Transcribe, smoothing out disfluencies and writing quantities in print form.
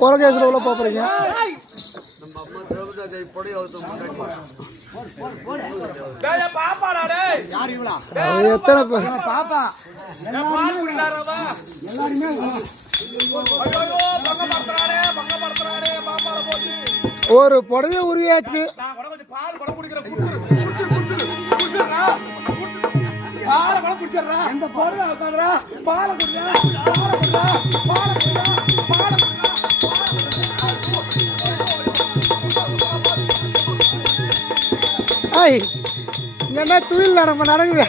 கொரகேஸ்வர உள்ள போறீங்க எத்தனை பாப்பா ஒரு புடவை உருவியாச்சு. இங்க என்ன தொழில் நம்ம நடக்குது.